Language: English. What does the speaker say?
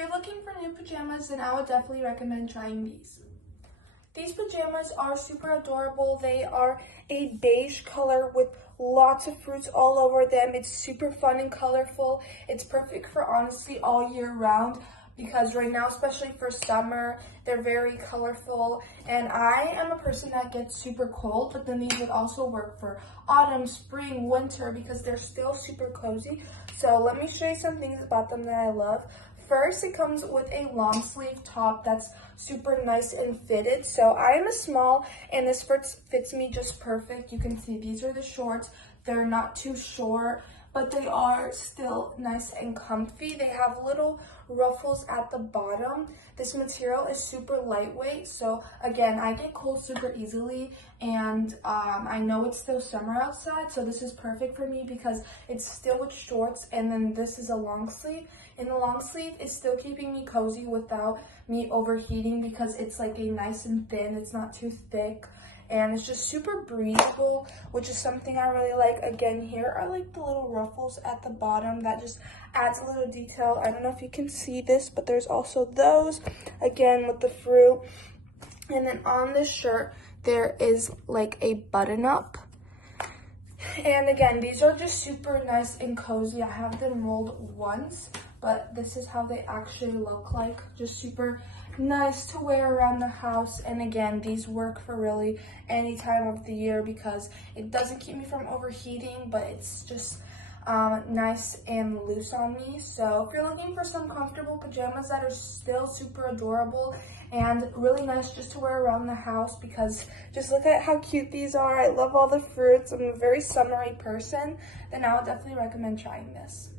you're looking for new pajamas, then I would definitely recommend trying these. These pajamas are super adorable. They are a beige color with lots of fruits all over them. It's super fun and colorful. It's perfect for honestly all year round because right now, especially for summer, they're very colorful. And I am a person that gets super cold, but then these would also work for autumn, spring, winter because they're still super cozy. So let me show you some things about them that I love. First, it comes with a long sleeve top that's super nice and fitted. So I am a small and this fits me just perfect. You can see these are the shorts. They're not too short, but they are still nice and comfy. They have little ruffles at the bottom. This material is super lightweight. So again, I get cold super easily and I know it's still summer outside. So this is perfect for me because it's still with shorts and then this is a long sleeve. And the long sleeve is still keeping me cozy without me overheating because it's like a nice and thin. It's not too thick. And it's just super breathable, which is something I really like. Again, here are like the little ruffles at the bottom that just adds a little detail. I don't know if you can see this, but there's also those, again, with the fruit. And then on this shirt, there is like a button up. And again, these are just super nice and cozy. I have them rolled once, but this is how they actually look like. Just super nice to wear around the house. And again, these work for really any time of the year because it doesn't keep me from overheating, but it's just nice and loose on me. So if you're looking for some comfortable pajamas that are still super adorable and really nice just to wear around the house, because just look at how cute these are. I love all the fruits. I'm a very summery person, then I would definitely recommend trying this.